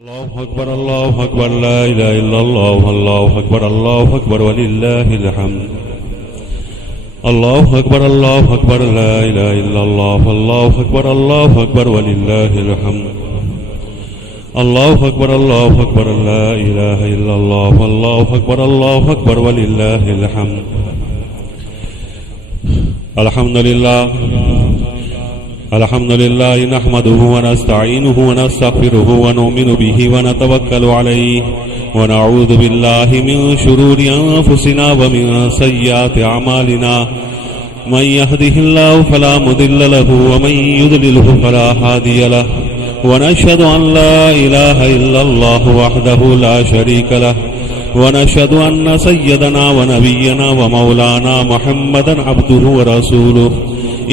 الله أكبر الله أكبر لا إله إلا الله الله أكبر الله أكبر ولله الحمد. الله أكبر الله أكبر لا إله إلا الله الله أكبر الله أكبر ولله الحمد. الله أكبر الله أكبر لا إله إلا الله الله أكبر الله أكبر ولله الحمد. الحمد لله الحمد لله نحمده ونستعينه ونستغفره ونؤمن به ونتوكل عليه ونعوذ بالله من شرور أنفسنا ومن سيئات أعمالنا. من يهده الله فلا مضل له ومن يضلله فلا هادي له. ونشهد أن لا إله إلا الله وحده لا شريك له ونشهد أن سيدنا ونبينا ومولانا محمدا عبده ورسوله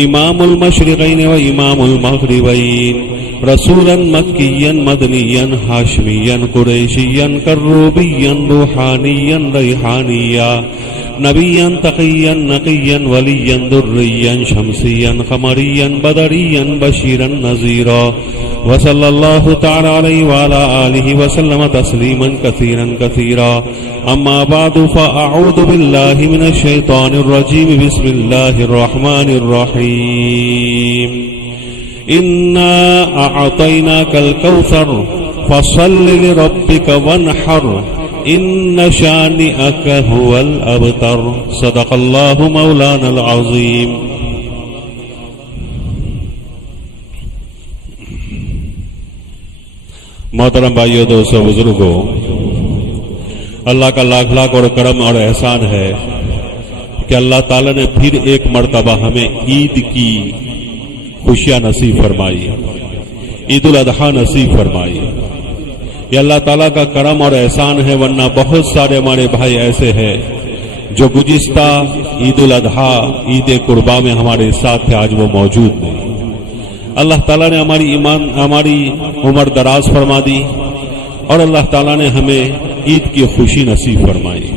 إمام المشرقين وإمام المغربين رسولا مكيا مدنيا هاشميا قريشيا كروبيا روحانيا ريحانيا نبيا تقيا نقيا وليا دريا شمسيا قمريا بدريا بشيرا نذيرا. وصلى الله تعالى عليه وعلى آله وسلم تسليما كثيرا كثيرا. أما بعد فأعوذ بالله من الشيطان الرجيم. بسم الله الرحمن الرحيم. إنا أعطيناك الكوثر فصل لربك وانحر إن شانئك هو الأبتر. صدق الله مولانا العظيم. محترم بھائیو، دوستو، بزرگوں، اللہ کا لاکھ لاکھ اور کرم اور احسان ہے کہ اللہ تعالی نے پھر ایک مرتبہ ہمیں عید کی خوشیاں نصیب فرمائی، عید الاضحیٰ نصیب فرمائی. یہ اللہ تعالیٰ کا کرم اور احسان ہے، ورنہ بہت سارے ہمارے بھائی ایسے ہیں جو گزشتہ عید الاضحیٰ عید قربا میں ہمارے ساتھ تھے، آج وہ موجود نہیں. اللہ تعالیٰ نے ہماری عمر دراز فرما دی اور اللہ تعالیٰ نے ہمیں عید کی خوشی نصیب فرمائی.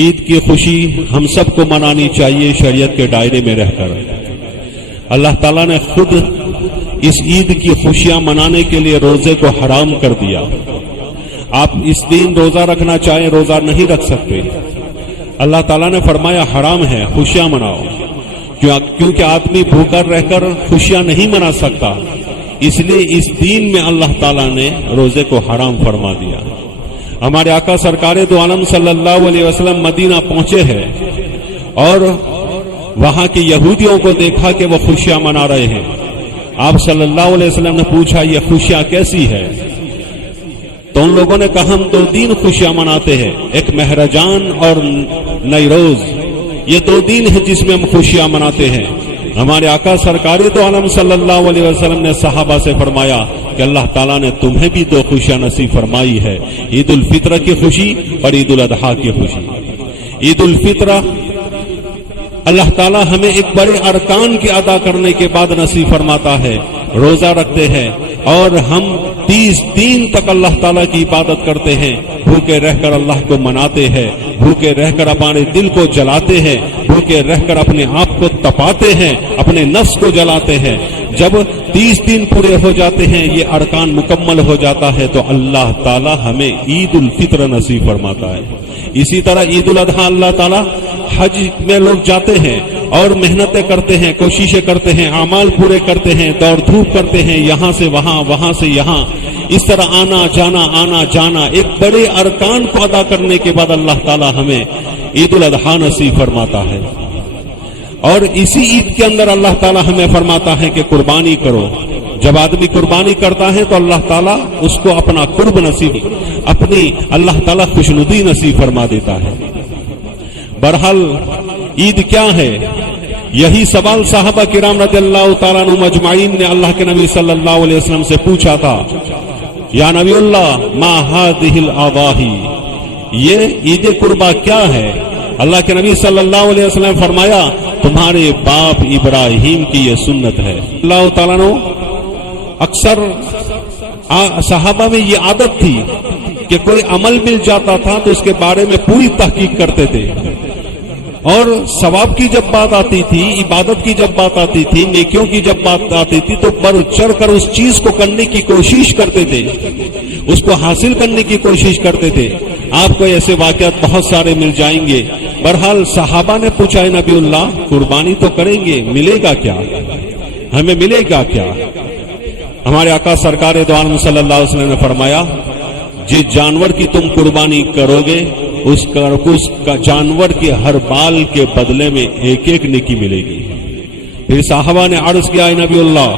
عید کی خوشی ہم سب کو منانی چاہیے شریعت کے دائرے میں رہ کر. اللہ تعالیٰ نے خود اس عید کی خوشیاں منانے کے لیے روزے کو حرام کر دیا. آپ اس دن روزہ رکھنا چاہیں روزہ نہیں رکھ سکتے. اللہ تعالیٰ نے فرمایا حرام ہے، خوشیاں مناؤ، کیونکہ آدمی بھوکا رہ کر خوشیاں نہیں منا سکتا. اس لیے اس دین میں اللہ تعالیٰ نے روزے کو حرام فرما دیا. ہمارے آقا سرکار دو عالم صلی اللہ علیہ وسلم مدینہ پہنچے ہیں اور وہاں کے یہودیوں کو دیکھا کہ وہ خوشیاں منا رہے ہیں. آپ صلی اللہ علیہ وسلم نے پوچھا یہ خوشیاں کیسی ہے؟ تو ان لوگوں نے کہا ہم 2 دن خوشیاں مناتے ہیں، ایک مہرجان اور نیروز. یہ 2 دن ہیں جس میں ہم خوشیاں مناتے ہیں. ہمارے آقا سرکار دو عالم صلی اللہ علیہ وسلم نے صحابہ سے فرمایا کہ اللہ تعالیٰ نے تمہیں بھی 2 خوشیاں نصیب فرمائی ہے، عید الفطر کی خوشی اور عید الاضحیٰ کی خوشی. عید الفطر اللہ تعالیٰ ہمیں ایک بڑے ارکان کی ادا کرنے کے بعد نصیب فرماتا ہے. روزہ رکھتے ہیں اور ہم 30 دن تک اللہ تعالیٰ کی عبادت کرتے ہیں، بھوکے رہ کر اللہ کو مناتے ہیں، بھوکے رہ کر اپنے دل کو جلاتے ہیں، بھوکے رہ کر اپنے آپ کو تپاتے ہیں، اپنے نفس کو جلاتے ہیں. جب 30 دن پورے ہو جاتے ہیں، یہ ارکان مکمل ہو جاتا ہے، تو اللہ تعالیٰ ہمیں عید الفطر نصیب فرماتا ہے. اسی طرح عید الاضحیٰ اللہ تعالیٰ حج میں لوگ جاتے ہیں اور محنتیں کرتے ہیں، کوششیں کرتے ہیں، اعمال پورے کرتے ہیں، دوڑ دھوپ کرتے ہیں، یہاں سے وہاں، وہاں سے یہاں، اس طرح آنا جانا ایک بڑے ارکان کو ادا کرنے کے بعد اللہ تعالیٰ ہمیں عید الاضحیٰ نصیب فرماتا ہے. اور اسی عید کے اندر اللہ تعالیٰ ہمیں فرماتا ہے کہ قربانی کرو. جب آدمی قربانی کرتا ہے تو اللہ تعالیٰ اس کو اپنا قرب نصیب، اپنی اللہ تعالیٰ خوشنودی نصیب فرما دیتا ہے. بہرحال عید کیا ہے؟ یہی سوال صحابہ کرام رضی اللہ تعالیٰ عنہ مجمعین نے اللہ کے نبی صلی اللہ علیہ وسلم سے پوچھا تھا، یا نبی اللہ ما هذه الاضاحی، یہ عید قربا کیا ہے؟ اللہ کے نبی صلی اللہ علیہ وسلم فرمایا تمہارے باپ ابراہیم کی یہ سنت ہے. اللہ تعالیٰ عنہ اکثر صحابہ میں یہ عادت تھی کہ کوئی عمل مل جاتا تھا تو اس کے بارے میں پوری تحقیق کرتے تھے. اور ثواب کی جب بات آتی تھی، عبادت کی جب بات آتی تھی، نیکیوں کی جب بات آتی تھی تو بڑھ چڑھ کر اس چیز کو کرنے کی کوشش کرتے تھے، اس کو حاصل کرنے کی کوشش کرتے تھے۔ آپ کو ایسے واقعات بہت سارے مل جائیں گے۔ بہرحال صحابہ نے پوچھا، نبی اللہ قربانی تو کریں گے، ملے گا کیا؟ ہمیں ملے گا کیا؟ ہمارے آقا سرکار دو عالم صلی اللہ علیہ وسلم نے فرمایا، جس جانور کی تم قربانی کرو گے اس کا جانور کے ہر بال کے بدلے میں ایک ایک نیکی ملے گی۔ پھر صحابہ نے عرض کیا، اے نبی اللہ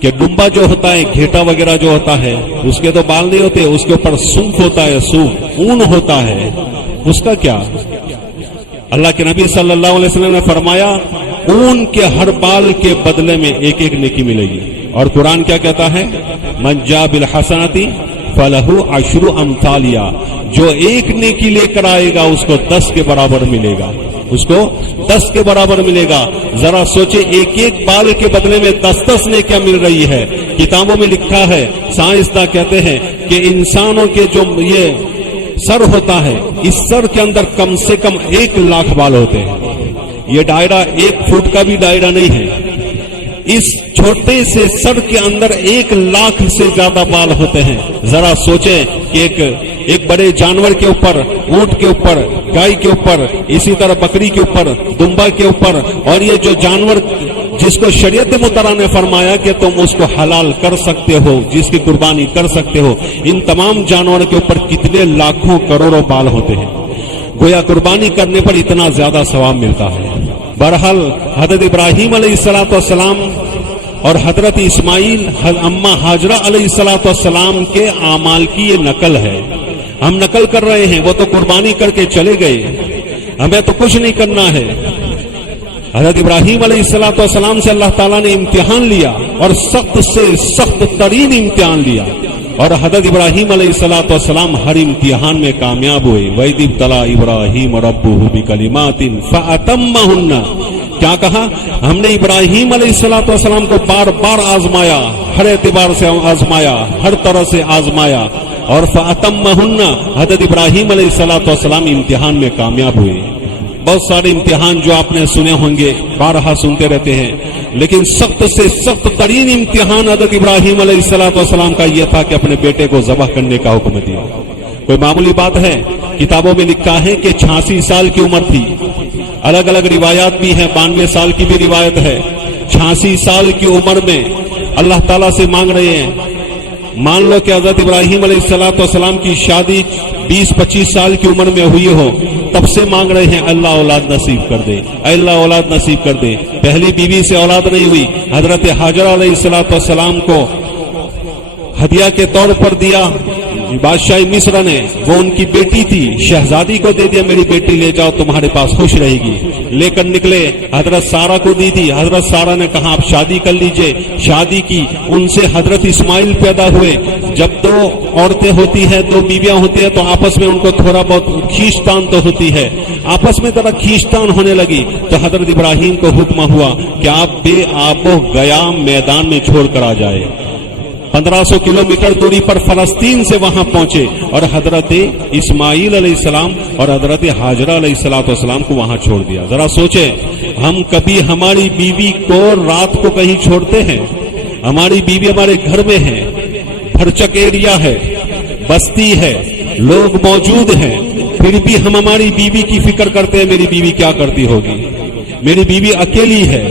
کہ ڈمبا جو ہوتا ہے، گھیٹا وغیرہ جو ہوتا ہے، اس کے تو بال نہیں ہوتے، اس کے اوپر سونف ہوتا ہے، سونف اون ہوتا ہے، اس کا کیا؟ اللہ کے نبی صلی اللہ علیہ وسلم نے فرمایا، اون کے ہر بال کے بدلے میں ایک ایک نیکی ملے گی۔ اور قرآن کیا کہتا ہے؟ من جاء بالحسنۃ فلہ عشر امثالھا، جو ایک نیکی لے کر آئے گا اس کو 10 کے برابر ملے گا، اس کو 10 کے برابر ملے گا۔ ذرا سوچے، ایک ایک بال کے بدلے میں 10 نیکیاں مل رہی ہے۔ کتابوں میں لکھا ہے، سائنسداں کہتے ہیں کہ انسانوں کے جو یہ سر ہوتا ہے، اس سر کے اندر کم سے کم 1 لاکھ بال ہوتے ہیں۔ یہ دائرہ 1 فٹ کا بھی دائرہ نہیں ہے، اس چھوٹے سے سر کے اندر 1 لاکھ سے زیادہ بال ہوتے ہیں۔ ذرا سوچیں کہ ایک بڑے جانور کے اوپر، اونٹ کے اوپر، گائے کے اوپر، اسی طرح بکری کے اوپر، دمبا کے اوپر، اور یہ جو جانور جس کو شریعت مطہرہ نے فرمایا کہ تم اس کو حلال کر سکتے ہو، جس کی قربانی کر سکتے ہو، ان تمام جانوروں کے اوپر کتنے لاکھوں کروڑوں بال ہوتے ہیں۔ گویا قربانی کرنے پر اتنا زیادہ ثواب ملتا ہے۔ بہرحال حضرت ابراہیم علیہ السلام اور حضرت اسماعیل، اماں ہاجرہ علیہ السلام کے اعمال کی یہ نقل ہے۔ ہم نقل کر رہے ہیں، وہ تو قربانی کر کے چلے گئے، ہمیں تو کچھ نہیں کرنا ہے۔ حضرت ابراہیم علیہ السلام سے اللہ تعالیٰ نے امتحان لیا، اور سخت سے سخت ترین امتحان لیا، اور حضرت ابراہیم علیہ السلام ہر امتحان میں کامیاب ہوئے۔ وَإِذِ ابْتَلَىٰ إِبْرَاهِيمَ رَبُّهُ بِكَلِمَاتٍ فَأَتَمَّهُنَّ، کیا کہا؟ ہم نے ابراہیم علیہ السلام کو بار بار آزمایا، ہر اعتبار سے آزمایا، ہر طرح سے آزمایا، اور فَأَتَمَّهُنَّ، حضرت ابراہیم علیہ السلام امتحان میں کامیاب ہوئے۔ بہت سارے امتحان جو آپ نے سنے ہوں گے، بارہا سنتے رہتے ہیں، لیکن سخت سے سخت ترین امتحان حضرت ابراہیم علیہ السلام کا یہ تھا کہ اپنے بیٹے کو ذبح کرنے کا حکم دیا۔ کوئی معمولی بات ہے؟ کتابوں میں لکھا ہے کہ 86 سال کی عمر تھی، الگ الگ روایات بھی ہیں، 92 سال کی بھی روایت ہے۔ 86 سال کی عمر میں اللہ تعالیٰ سے مانگ رہے ہیں، مان لو کہ حضرت ابراہیم علیہ السلام کی شادی 20-25 سال کی عمر میں ہوئی ہو، تب سے مانگ رہے ہیں اللہ اولاد نصیب کر دے، اللہ اولاد نصیب کر دے۔ پہلی بیوی سے اولاد نہیں ہوئی، حضرت ہاجرہ علیہ السلام کو ہدیہ کے طور پر دیا بادشاہ مصر نے، وہ ان کی بیٹی تھی، شہزادی کو دے دیا، میری بیٹی لے جاؤ تمہارے پاس خوش رہے گی۔ لے کر نکلے، حضرت سارہ کو دی تھی، حضرت سارہ نے کہا آپ شادی کر لیجئے، شادی کی، ان سے حضرت اسماعیل پیدا ہوئے۔ جب 2 عورتیں ہوتی ہیں، 2 بیویاں ہوتی ہیں، تو آپس میں ان کو تھوڑا بہت کھینچتان تو ہوتی ہے، آپس میں ذرا کھینچتان ہونے لگی، تو حضرت ابراہیم کو حکم ہوا کہ آپ بے آب و گیا میدان میں چھوڑ کر آ جائے۔ 1500 کلومیٹر دوری پر فلسطین سے وہاں پہنچے، اور حضرت اسماعیل علیہ السلام اور حضرت ہاجرہ علیہ السلام کو وہاں چھوڑ دیا۔ ذرا سوچے، ہم کبھی ہماری بیوی کو رات کو کہیں چھوڑتے ہیں؟ ہماری بیوی ہمارے گھر میں ہے، پھرچک ایریا ہے، بستی ہے، لوگ موجود ہیں، پھر بھی ہم ہماری بیوی کی فکر کرتے ہیں میری بیوی کیا کرتی ہوگی، میری بیوی اکیلی ہے،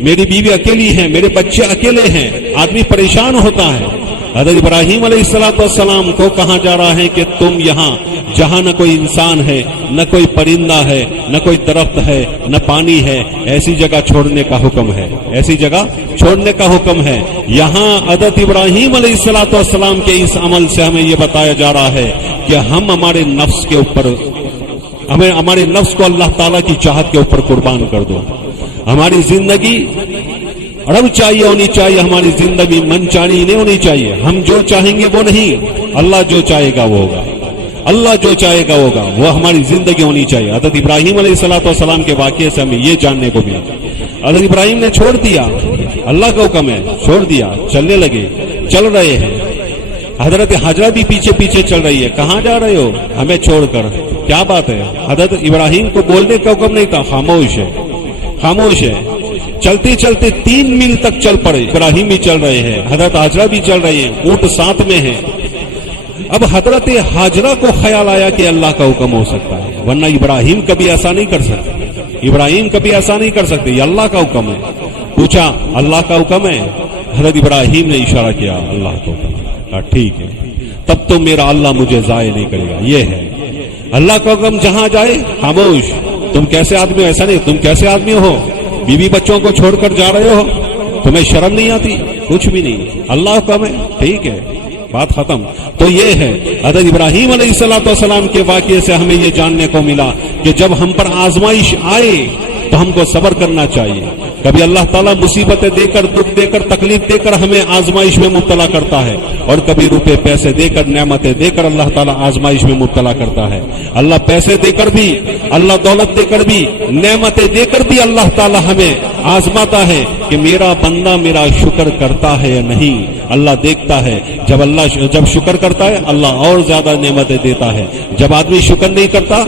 میری بیوی اکیلی ہے، میرے بچے اکیلے ہیں، آدمی پریشان ہوتا ہے۔ حضرت ابراہیم علیہ السلام کو کہا جا رہا ہے کہ تم یہاں جہاں نہ کوئی انسان ہے، نہ کوئی پرندہ ہے، نہ کوئی درخت ہے، نہ پانی ہے، ایسی جگہ چھوڑنے کا حکم ہے، ایسی جگہ چھوڑنے کا حکم ہے۔ یہاں حضرت ابراہیم علیہ السلام کے اس عمل سے ہمیں یہ بتایا جا رہا ہے کہ ہم ہمارے نفس کے اوپر، ہمیں ہمارے نفس کو اللہ تعالیٰ کی چاہت کے اوپر قربان کر دو۔ ہماری زندگی رب چاہیے ہونی چاہیے، ہماری زندگی من چاہیے نہیں ہونی چاہیے، ہم جو چاہیں گے وہ نہیں، اللہ جو چاہے گا وہ ہوگا، اللہ جو چاہے گا ہوگا، وہ ہماری زندگی ہونی چاہیے۔ حضرت ابراہیم علیہ السلام کے واقعے سے ہمیں یہ جاننے کو ملا، حضرت ابراہیم نے چھوڑ دیا، اللہ کا حکم ہے، چھوڑ دیا، چلنے لگے، چل رہے ہیں۔ حضرت حاجرہ بھی پیچھے پیچھے چل رہی ہے. کہاں جا رہے ہو ہمیں چھوڑ کر؟ کیا بات ہے؟ حضرت ابراہیم کو بولنے کا حکم نہیں تھا, خاموش ہے, خاموش ہے. چلتے چلتے 3 میل تک چل پڑے. ابراہیم بھی چل رہے ہیں, حضرت حاجرہ بھی چل رہی ہیں, اونٹ ساتھ میں ہے. اب حضرت حاجرہ کو خیال آیا کہ اللہ کا حکم ہو سکتا ہے, ورنہ ابراہیم کبھی ایسا نہیں کر سکتے. ابراہیم کبھی ایسا نہیں کر سکتے, یہ اللہ کا حکم ہے. پوچھا اللہ کا حکم ہے؟ حضرت ابراہیم نے اشارہ کیا اللہ کا حکم ہے. کہا ٹھیک ہے, تب تو میرا اللہ مجھے ضائع نہیں کرے گا. یہ ہے اللہ کا حکم, جہاں جائے خاموش. تم کیسے آدمی ہو؟ ایسا نہیں, تم کیسے آدمی ہو؟ بیوی بچوں کو چھوڑ کر جا رہے ہو, تمہیں شرم نہیں آتی؟ کچھ بھی نہیں, اللہ حکم ہے, ٹھیک ہے, بات ختم. تو یہ ہے حضرت ابراہیم علیہ السلام کے واقعے سے ہمیں یہ جاننے کو ملا کہ جب ہم پر آزمائش آئے تو ہم کو صبر کرنا چاہیے. کبھی اللہ تعالیٰ مصیبتیں دے کر, دکھ دے کر, تکلیف دے کر ہمیں آزمائش میں مبتلا کرتا ہے, اور کبھی روپے پیسے دے کر, نعمتیں دے کر اللہ تعالیٰ آزمائش میں مبتلا کرتا ہے. اللہ پیسے دے کر بھی, اللہ دولت دے کر بھی, نعمتیں دے کر بھی اللہ تعالیٰ ہمیں آزماتا ہے کہ میرا بندہ میرا شکر کرتا ہے یا نہیں. اللہ دیکھتا ہے. جب شکر کرتا ہے اللہ اور زیادہ نعمتیں دیتا ہے. جب آدمی شکر نہیں کرتا,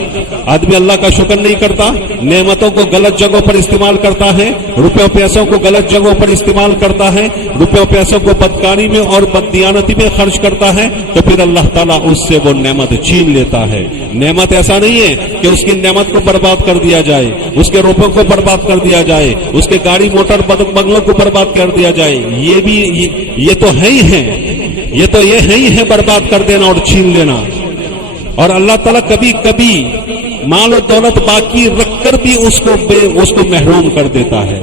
آدمی اللہ کا شکر نہیں کرتا, نعمتوں کو غلط جگہوں پر استعمال کرتا ہے, روپیوں پیسوں کو غلط جگہوں پر استعمال کرتا ہے, روپیوں پیسوں کو بدکاری میں اور بددیانتی میں خرچ کرتا ہے, تو پھر اللہ تعالیٰ اس سے وہ نعمت چھین لیتا ہے. نعمت ایسا نہیں ہے کہ اس کی نعمت کو برباد کر دیا جائے, اس کے روپوں کو برباد کر دیا جائے, اس کے گاڑی موٹر بنگلوں کو برباد کر دیا جائے. یہ تو ہے ہی ہے, یہ تو یہ ہے ہی ہے برباد کر دینا اور چھین لینا. اور اللہ تعالیٰ کبھی کبھی مال و دولت باقی رکھ کر بھی اس کو محروم کر دیتا ہے.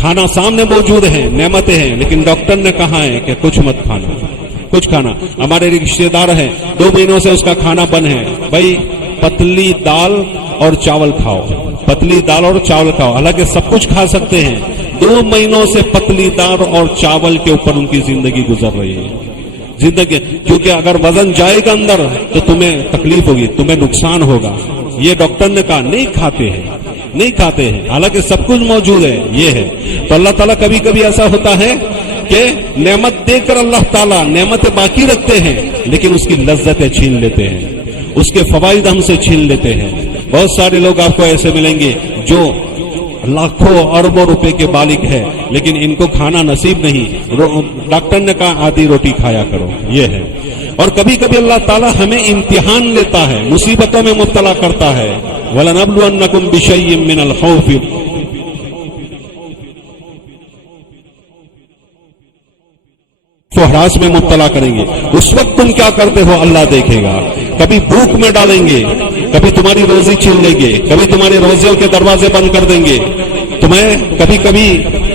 کھانا سامنے موجود ہے, نعمتیں ہیں, لیکن ڈاکٹر نے کہا ہے کہ کچھ مت کھانا, کچھ کھانا. ہمارے رشتے دار ہیں, 2 مہینوں سے اس کا کھانا بند ہے. بھائی پتلی دال اور چاول کھاؤ, پتلی دال اور چاول کھاؤ. حالانکہ سب کچھ کھا سکتے ہیں, 2 مہینوں سے پتلی دال اور چاول کے اوپر ان کی زندگی گزر رہی ہے. زندگی, کیونکہ اگر وزن جائے گا اندر تو تمہیں تکلیف ہوگی, تمہیں نقصان ہوگا. یہ ڈاکٹر نے کہا نہیں کھاتے ہیں, نہیں کھاتے ہیں, حالانکہ سب کچھ موجود ہے. یہ ہے تو اللہ تعالیٰ کبھی کبھی ایسا ہوتا ہے کہ نعمت دے کر اللہ تعالیٰ نعمتیں باقی رکھتے ہیں, لیکن اس کی لذتیں چھین لیتے ہیں, اس کے فوائد ہم سے چھین لیتے ہیں. بہت سارے لوگ آپ کو ایسے ملیں گے جو لاکھوں اربوں روپے کے مالک ہے, لیکن ان کو کھانا نصیب نہیں. ڈاکٹر نے کہا آدھی روٹی کھایا کرو. یہ ہے. اور کبھی کبھی اللہ تعالیٰ ہمیں امتحان لیتا ہے, مصیبتوں میں مبتلا کرتا ہے. وَلَنَبْلُوَنَّكُمْ بِشَيْءٍ مِّنَ الْخَوْفِ تو ہراس میں مبتلا کریں گے. اس وقت تم کیا کرتے ہو اللہ دیکھے گا. کبھی بھوک میں ڈالیں گے, کبھی تمہاری روزی چھین لیں گے, کبھی تمہارے روزیوں کے دروازے بند کر دیں گے. تمہیں کبھی کبھی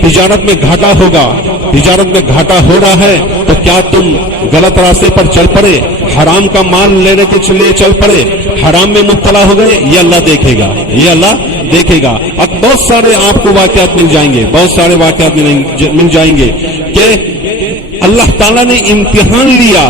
تجارت میں گھاٹا ہوگا. تجارت میں گھاٹا ہو رہا ہے تو کیا تم غلط راستے پر چل پڑے, حرام کا مال لینے کے لیے چل پڑے, حرام میں مبتلا ہو گئے؟ یہ اللہ دیکھے گا, یہ اللہ دیکھے گا. اب بہت سارے آپ کو واقعات مل جائیں گے, بہت سارے واقعات مل جائیں گے کہ اللہ تعالیٰ نے امتحان لیا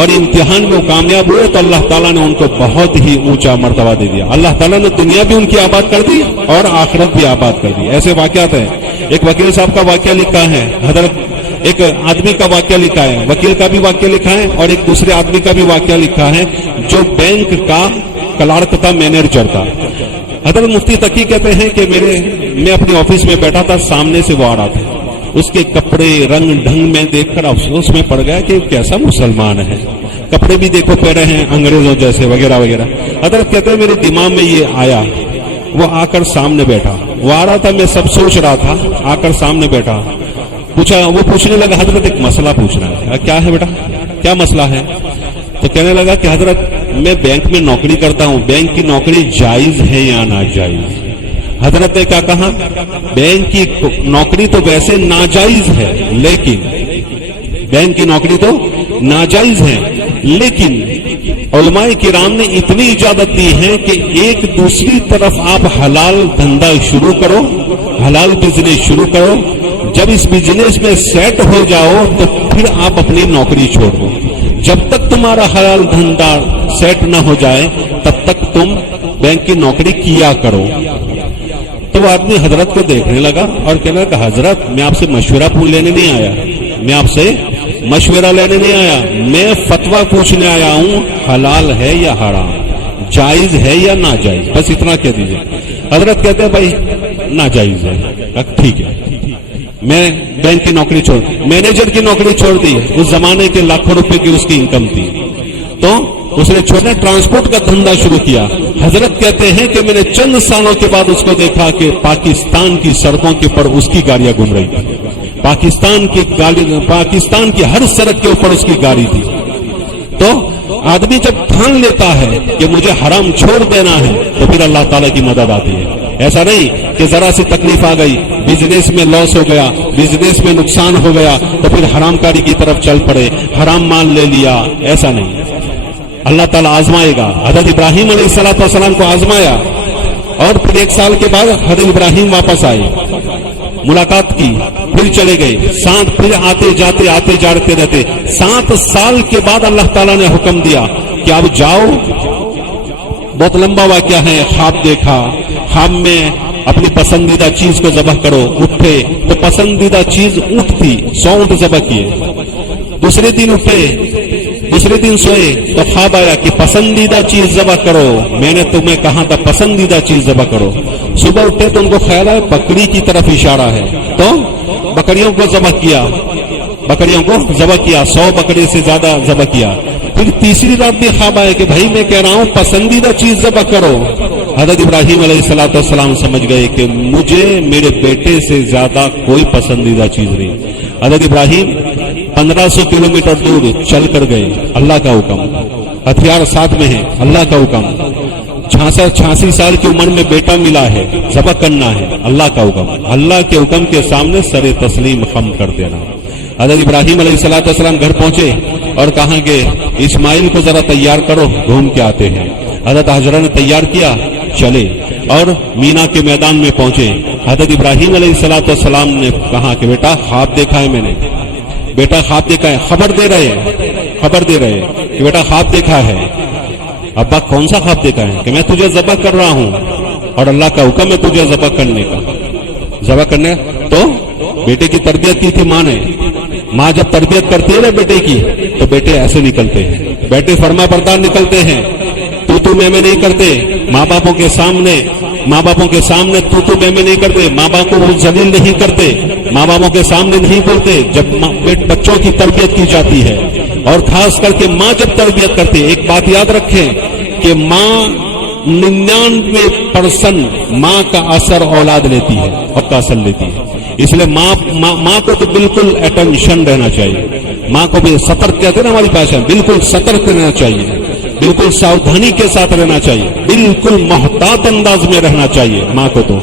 اور امتحان میں کامیاب ہوئے تو اللہ تعالیٰ نے ان کو بہت ہی اونچا مرتبہ دے دیا. اللہ تعالیٰ نے دنیا بھی ان کی آباد کر دی اور آخرت بھی آباد کر دی. ایسے واقعات ہیں. ایک وکیل صاحب کا واقعہ لکھا ہے, حضرت ایک آدمی کا واقعہ لکھا ہے, وکیل کا بھی واقعہ لکھا ہے, اور ایک دوسرے آدمی کا بھی واقعہ لکھا ہے جو بینک کا کلرک تھا, مینیجر تھا. حضرت مفتی تقی کہتے ہیں کہ میں اپنی آفس میں بیٹھا تھا, سامنے سے وہ آ رہا تھا. اس کے کپڑے رنگ ڈھنگ میں دیکھ کر افسوس میں پڑ گیا کہ کیسا مسلمان ہے, کپڑے بھی دیکھو پہنے ہیں انگریزوں جیسے وغیرہ وغیرہ. حضرت کہتے ہیں میرے دماغ میں یہ آیا, وہ آ کر سامنے بیٹھا, وہ آ رہا تھا, میں سب سوچ رہا تھا, آ کر سامنے بیٹھا, وہ پوچھنے لگا حضرت ایک مسئلہ پوچھنا ہے. کیا ہے بیٹا, کیا مسئلہ ہے؟ تو کہنے لگا کہ حضرت میں بینک میں نوکری کرتا ہوں, بینک کی نوکری جائز ہے یا ناجائز؟ حضرت نے کیا کہا, بینک کی نوکری تو ویسے ناجائز ہے, لیکن بینک کی نوکری تو ناجائز ہے, لیکن علماء کرام نے اتنی اجازت دی ہے کہ ایک دوسری طرف آپ حلال دھندا شروع کرو, حلال بزنس شروع کرو. جب اس بزنس میں سیٹ ہو جاؤ تو پھر آپ اپنی نوکری چھوڑ دو. جب تک تمہارا حلال دھندا سیٹ نہ ہو جائے تب تک تم بینک کی نوکری کیا کرو. تو وہ آدمی حضرت کو دیکھنے لگا اور کہنے لگا حضرت میں آپ سے مشورہ لینے نہیں آیا, میں آپ سے مشورہ لینے نہیں آیا، میں فتویٰ پوچھنے آیا ہوں حلال ہے یا حرام، جائز ہے یا ناجائز، بس اتنا کہہ دیجیے۔ حضرت کہتے ہیں بھائی ناجائز ہے، ٹھیک ہے، میں بینک کی نوکری چھوڑ، مینیجر کی نوکری چھوڑ دی، اس زمانے کے لاکھوں روپے کی اس کی انکم تھی، تو اس نے چھوڑنے ٹرانسپورٹ کا دھندا شروع کیا۔ حضرت کہتے ہیں کہ میں نے چند سالوں کے بعد اس کو دیکھا کہ پاکستان کی سڑکوں کے اوپر اس کی گاڑیاں گھوم رہی تھی، پاکستان کی ہر سڑک کے اوپر اس کی گاڑی تھی۔ تو آدمی جب ٹھان لیتا ہے کہ مجھے حرام چھوڑ دینا ہے تو پھر اللہ تعالیٰ کی مدد آتی ہے۔ ایسا نہیں کہ ذرا سی تکلیف آ گئی، بزنس میں لاس ہو گیا، بزنس میں نقصان ہو گیا تو پھر حرام کاری کی طرف چل پڑے، حرام مال لے لیا، ایسا نہیں۔ اللہ تعالیٰ آزمائے گا۔ حضرت ابراہیم علیہ السلام کو آزمایا، اور پھر 1 سال کے بعد حضرت ابراہیم واپس آئے، ملاقات کی، پھر چلے گئے، پھر آتے جاتے رہتے۔ 7 سال کے بعد اللہ تعالیٰ نے حکم دیا کہ اب جاؤ۔ بہت لمبا واقعہ ہے، خواب دیکھا، خواب میں اپنی پسندیدہ چیز کو ذبح کرو، اٹھے تو پسندیدہ چیز اونٹ تھی، 100 اونٹ ذبح کیے۔ دوسرے دن اٹھے، دوسرے دن سوئے تو خواب آیا کہ پسندیدہ چیز ذبح کرو، میں نے تمہیں کہا تھا پسندیدہ چیز ذبح کرو۔ صبح اٹھے تو ان کو خیال ہے بکری کی طرف اشارہ ہے، تو بکریوں کو ذبح کیا، 100 بکری سے زیادہ ذبح کیا۔ پھر تیسری رات بھی خواب آیا کہ بھائی میں کہہ رہا ہوں پسندیدہ چیز ذبح کرو۔ حضرت ابراہیم علیہ السلام سمجھ گئے کہ مجھے میرے بیٹے سے زیادہ کوئی پسندیدہ چیز نہیں۔ حضرت ابراہیم 1500 کلومیٹر دور چل کر گئے، اللہ کا حکم، ہتھیار ساتھ میں ہے، اللہ کا حکم۔ 86 سال کی عمر میں بیٹا ملا ہے، ذبح کرنا ہے، اللہ کا حکم۔ اللہ کے حکم کے سامنے سر تسلیم خم کر دینا۔ حضرت ابراہیم علیہ السلام گھر پہنچے اور کہا کہ اسماعیل کو ذرا تیار کرو، گھوم کے آتے ہیں۔ حضرت حجرہ نے تیار کیا، چلے اور مینا کے میدان میں پہنچے۔ حضرت ابراہیم علیہ السلام نے کہا کہ بیٹا خواب دیکھا ہے میں نے، بیٹا خواب دیکھا ہے، خبر دے رہے کہ بیٹا خواب دیکھا ہے۔ ابا کون سا خواب دیکھا ہے؟ کہ میں تجھے ذبح کر رہا ہوں اور اللہ کا حکم ہے تجھے ذبح کرنے۔ تو بیٹے کی تربیت کی تھی ماں نے، ماں جب تربیت کرتی ہے نا بیٹے کی تو بیٹے ایسے نکلتے ہیں، بیٹے فرما بردار نکلتے ہیں، تو میں نہیں کرتے، ماں باپوں کے سامنے تو میں نہیں کرتے، ماں باپ کو ذلیل نہیں کرتے، ماں باپوں کے سامنے نہیں بولتے۔ جب بچوں کی تربیت کی جاتی ہے اور خاص کر کے ماں جب تربیت کرتی ہے، ایک بات یاد رکھیں کہ ماں 99% ماں کا اثر اولاد لیتی ہے، اور کا اثر لیتی ہے۔ اس لیے ماں کو تو بالکل اٹینشن رہنا چاہیے، ماں کو بھی سترک کہتے ہیں نا ہماری بھاشا میں، بالکل سترک رہنا چاہیے، بالکل ساودھانی کے ساتھ رہنا چاہیے، بالکل محتاط انداز میں رہنا چاہیے ماں کو، تو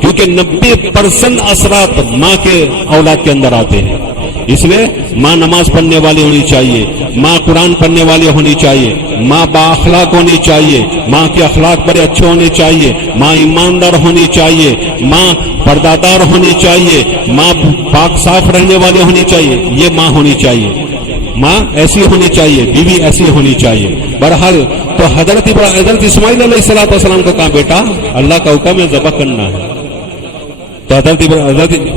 کیونکہ 90% اثرات ماں کے اولاد کے اندر آتے ہیں۔ اس لیے ماں نماز پڑھنے والی ہونی چاہیے، ماں قرآن پڑھنے والی ہونی چاہیے، ماں با اخلاق ہونی چاہیے، ماں کے اخلاق بڑے اچھے ہونے چاہیے، ماں ایماندار ہونی چاہیے، ماں پردادار ہونی چاہیے، ماں پاک صاف رہنے والی ہونی چاہیے، یہ ماں ہونی چاہیے، ماں ایسی ہونی چاہیے، بیوی ایسی ہونی چاہیے۔ بہرحال تو حضرت اسماعیل علیہ السلام کو کہا بیٹا اللہ کا حکم ہے ذبح کرنا ہے۔ تو حضرت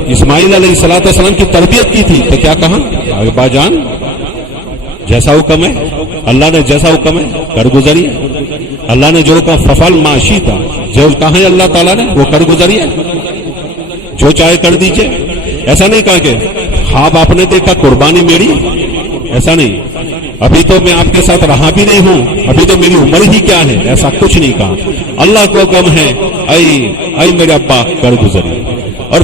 اسماعیل علیہ السلام کی تربیت کی تھی تو کیا کہا، ابا جان جیسا حکم ہے، اللہ نے جیسا حکم ہے کر گزریے، اللہ نے جو کہا ففعل ما شئت، جو کہا ہے اللہ تعالیٰ نے وہ کر گزریے، جو چاہے کر دیجئے۔ ایسا نہیں کہا کہ خواب آپ نے دیکھا قربانی میری، ایسا نہیں، ابھی تو میں آپ کے ساتھ رہا بھی نہیں ہوں، ابھی تو میری عمر ہی کیا ہے، ایسا کچھ نہیں کہا۔ اللہ کو حکم ہے اے میرے ابا کر گزریے، اور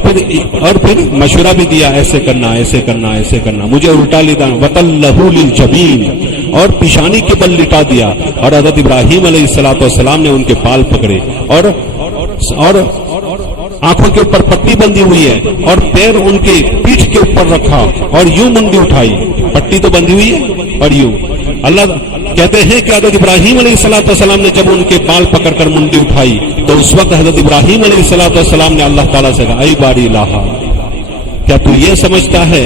پھر مشورہ بھی دیا، ایسے کرنا ایسے کرنا ایسے کرنا، مجھے الٹا لیتا وَتَلَّهُ لِلْجَبِينِ، اور پیشانی کے بل لٹا دیا، اور حضرت ابراہیم علیہ السلام نے ان کے بال پکڑے اور آنکھوں کے اوپر پٹی بندھی ہوئی ہے اور پیر ان کی پیٹھ کے اوپر رکھا اور یوں منڈی اٹھائی، پٹی تو بندھی ہوئی ہے اور یوں۔ اللہ کہتے ہیں کہ حضرت ابراہیم علیہ السلام نے جب ان کے بال پکڑ کر منڈی اٹھائی تو اس وقت حضرت ابراہیم علیہ السلام نے اللہ تعالیٰ سے کہا اے باری الہ، کیا تو یہ سمجھتا ہے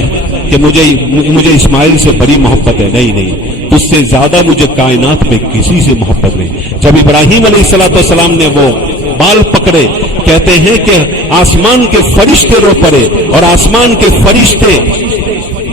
کہ مجھے اسماعیل سے بڑی محبت ہے؟ نہیں، تجھ سے زیادہ مجھے کائنات میں کسی سے محبت نہیں۔ جب ابراہیم علیہ السلام نے وہ بال پکڑے، کہتے ہیں کہ آسمان کے فرشتے رو پڑے اور آسمان کے فرشتے